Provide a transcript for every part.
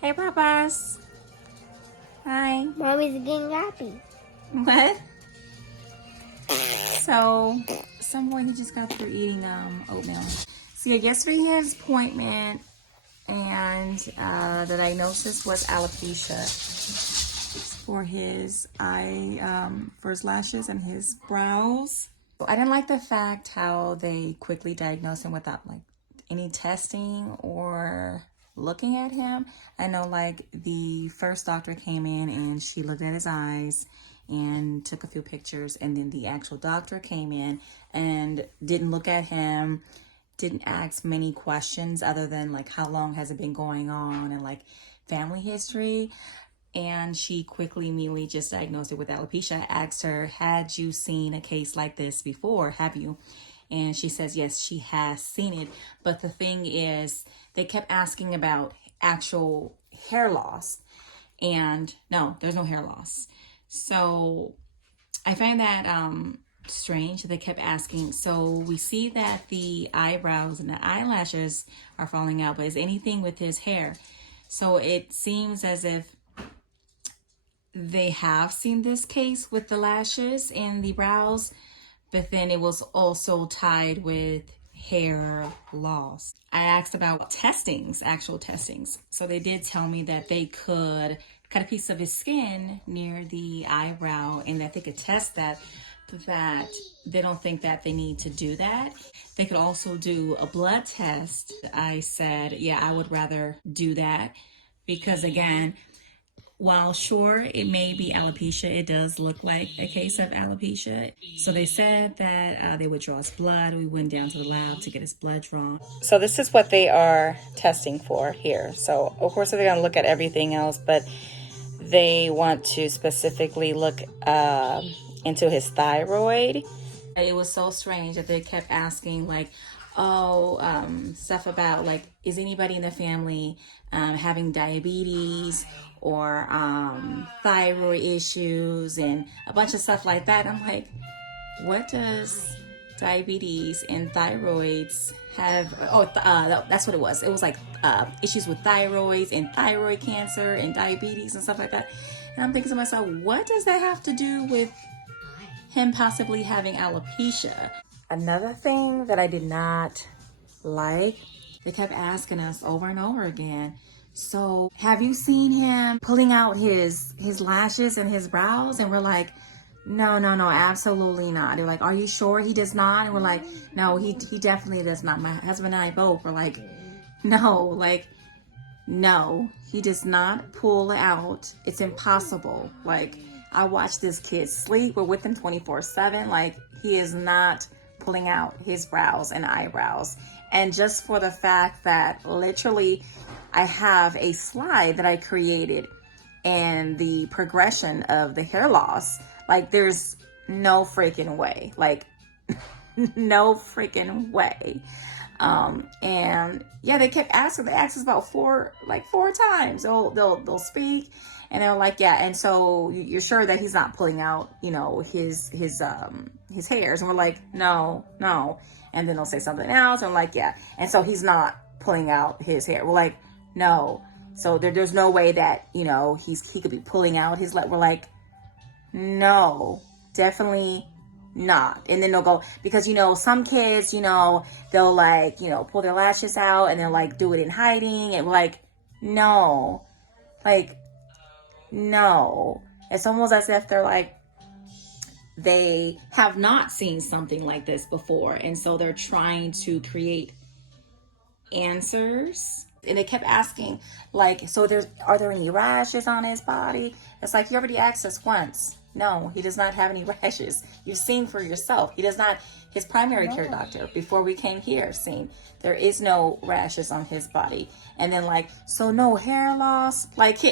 Hey, Papas. Hi. Mommy's getting happy. What? So, some boy he just got through eating oatmeal. So yeah, yesterday he had his appointment, and the diagnosis was alopecia for his for his lashes and his brows. I didn't like the fact how they quickly diagnosed him without like any testing or looking at him. I know like the first doctor came in and she looked at his eyes and took a few pictures, and then the actual doctor came in and didn't look at him, didn't ask many questions other than like how long has it been going on and like family history. And she quickly, immediately just diagnosed it with alopecia. I asked her, had you seen a case like this before? Have you? And she says, yes, she has seen it. But the thing is, they kept asking about actual hair loss. And no, there's no hair loss. So I find that strange. They kept asking. So we see that the eyebrows and the eyelashes are falling out, but is anything with his hair? So it seems as if they have seen this case with the lashes and the brows, but then it was also tied with hair loss. I asked about testings, actual testings. So they did tell me that they could cut a piece of his skin near the eyebrow and that they could test that, but that they don't think that they need to do that. They could also do a blood test. I said, yeah, I would rather do that because again, while sure it may be alopecia, it does look like a case of alopecia. So they said that they would draw his blood. We went down to the lab to get his blood drawn. So this is what they are testing for here. So of course they're going to look at everything else, but they want to specifically look into his thyroid. It was so strange that they kept asking like, stuff about like, is anybody in the family having diabetes or thyroid issues and a bunch of stuff like that. I'm like, what does diabetes and thyroids have? That's what it was. It was like issues with thyroids and thyroid cancer and diabetes and stuff like that. And I'm thinking to myself, what does that have to do with him possibly having alopecia? Another thing that I did not like, they kept asking us over and over again, so have you seen him pulling out his lashes and his brows? And we're like, no, absolutely not. They're like, are you sure he does not? And we're like, no, he definitely does not. My husband and I both were like, no, he does not pull out. It's impossible. Like, I watch this kid sleep. We're with him 24/7. Like, he is not pulling out his brows and eyebrows. And just for the fact that literally I have a slide that I created and the progression of the hair loss, like there's no freaking way, like no freaking way. And yeah, they kept asking. They asked us about four times. They'll speak, and they're like, yeah. And so you're sure that he's not pulling out, his hairs? And we're like, no. And then they'll say something else, and I'm like, yeah. And so he's not pulling out his hair. We're like, no. So there's no way that he could be pulling out his We're like, no, definitely not. And then they'll go, because some kids, they'll like pull their lashes out and they'll like do it in hiding, and we're like, no, no. It's almost as if they're like, they have not seen something like this before, and so they're trying to create answers. And they kept asking like, so are there any rashes on his body? It's like, you already asked us once. No, he does not have any rashes. You've seen for yourself. He does not. His primary care doctor before we came here seen there is no rashes on his body. And then like, so no hair loss. Like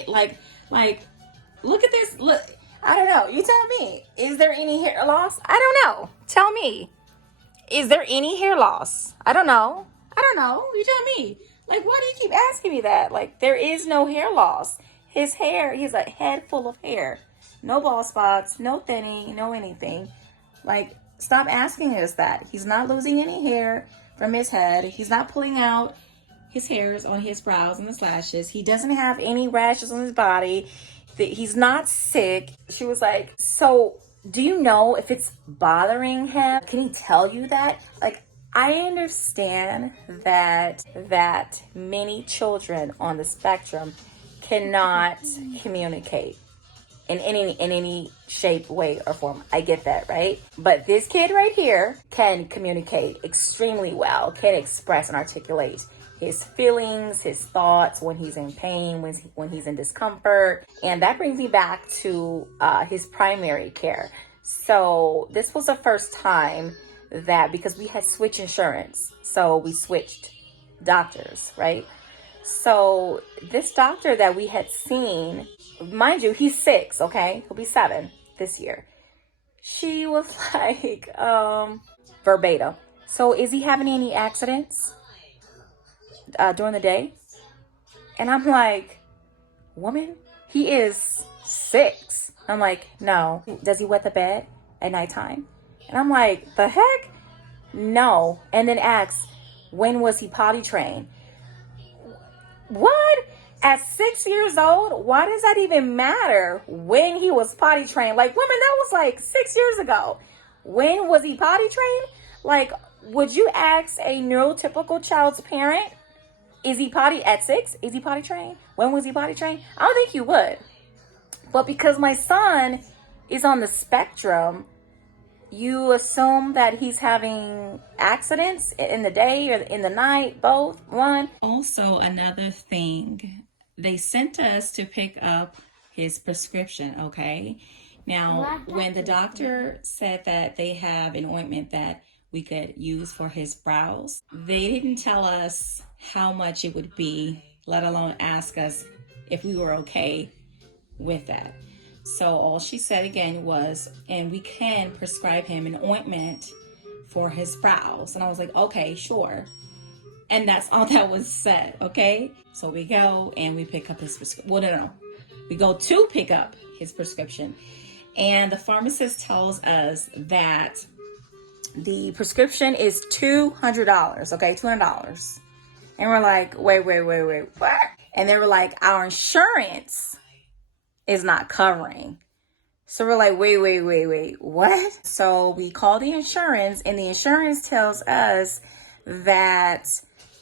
look at this. Look, I don't know. You tell me. Is there any hair loss? I don't know. Tell me. Is there any hair loss? I don't know. You tell me. Like, why do you keep asking me that? Like, there is no hair loss. His hair, he's a head full of hair. No bald spots, no thinning, no anything. Like, stop asking us that. He's not losing any hair from his head. He's not pulling out his hairs on his brows and his lashes. He doesn't have any rashes on his body. He's not sick. She was like, so do you know if it's bothering him? Can he tell you that? Like, I understand that many children on the spectrum cannot communicate in any shape, way, or form. I get that, right? But this kid right here can communicate extremely well, can express and articulate his feelings, his thoughts when he's in pain, when he's in discomfort. And that brings me back to his primary care. So this was the first time that, because we had switched insurance, so we switched doctors, right? So this doctor that we had seen, mind you, he's 6, okay? He'll be 7 this year. She was like, verbatim. So is he having any accidents during the day? And I'm like, woman, he is 6. I'm like, no. Does he wet the bed at nighttime? And I'm like, the heck? No. And then asks, when was he potty trained? What? At 6 years old? Why does that even matter when he was potty trained? Like, women, that was like 6 years ago. When was he potty trained? Like, would you ask a neurotypical child's parent, is he potty at 6? Is he potty trained? When was he potty trained? I don't think you would. But because my son is on the spectrum, you assume that he's having accidents in the day or in the night, both, one. Also, another thing, they sent us to pick up his prescription, okay? Now, when the doctor said that they have an ointment that we could use for his brows, they didn't tell us how much it would be, let alone ask us if we were okay with that. So all she said again was, and we can prescribe him an ointment for his brows. And I was like, okay, sure. And that's all that was said, okay? So we go and we pick up his prescription. Well, no. We go to pick up his prescription. And the pharmacist tells us that the prescription is $200, okay? $200. And we're like, wait, what? And they were like, our insurance is not covering. So we're like, wait, what? So we call the insurance, and the insurance tells us that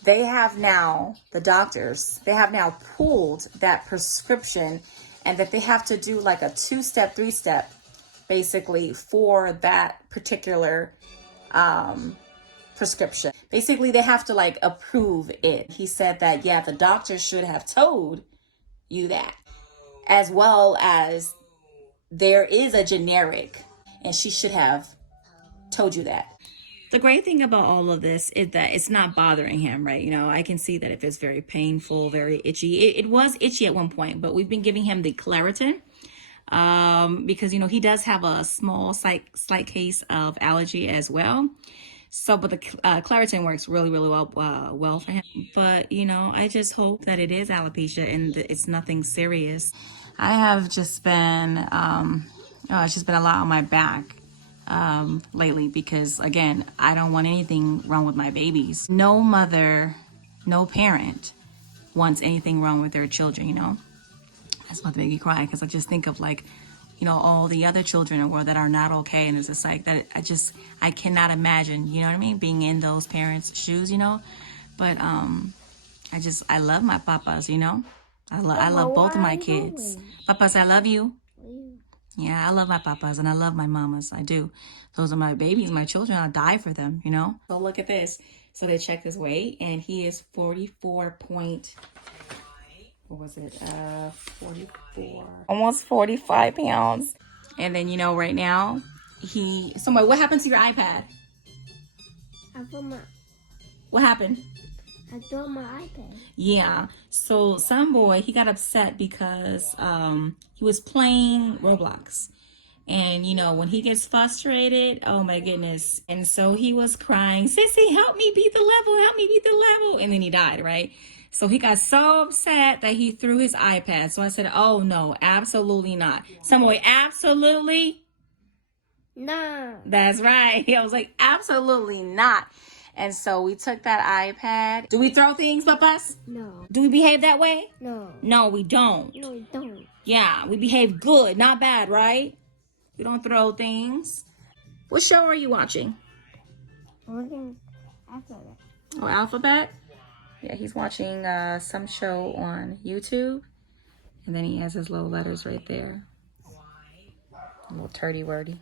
they have now, the doctors, they have now pulled that prescription, and that they have to do like a 2-step, 3-step, basically, for that particular prescription. Basically, they have to like approve it. He said that, yeah, the doctor should have told you that, as well as there is a generic, and she should have told you that. The great thing about all of this is that it's not bothering him, right? You know, I can see that if it's very painful, very itchy. It was itchy at one point, but we've been giving him the Claritin because, you know, he does have a small slight case of allergy as well. So, but the Claritin works really well for him. But, you know, I just hope that it is alopecia and it's nothing serious. I have just been, it's just been a lot on my back lately because, again, I don't want anything wrong with my babies. No mother, no parent wants anything wrong with their children, you know. That's about to make me cry because I just think of, like, you know, all the other children in the world that are not okay. And it's just like that. I cannot imagine, you know what I mean? Being in those parents' shoes, you know? But, I love my papas, you know? I love both of my kids. Papas, I love you. Yeah, I love my papas and I love my mamas. I do. Those are my babies, my children. I'll die for them, you know? So look at this. So they checked his weight and he is 44 almost 45 pounds. And then, you know, right now what happened to your iPad? What happened? I dropped my iPad. Yeah. So some boy, he got upset because he was playing Roblox. And, you know, when he gets frustrated, oh my goodness. And so he was crying, Sissy, help me beat the level. And then he died, right? So he got so upset that he threw his iPad. So I said, oh no, absolutely not. Some boy, absolutely? No. That's right. I was like, absolutely not. And so we took that iPad. Do we throw things, Papas? No. Do we behave that way? No. No, we don't. No, you don't. Yeah, we behave good, not bad, right? We don't throw things. What show are you watching? I'm looking after that. Oh, Alphabet? Yeah, he's watching some show on YouTube. And then he has his little letters right there. A little turdy wordy.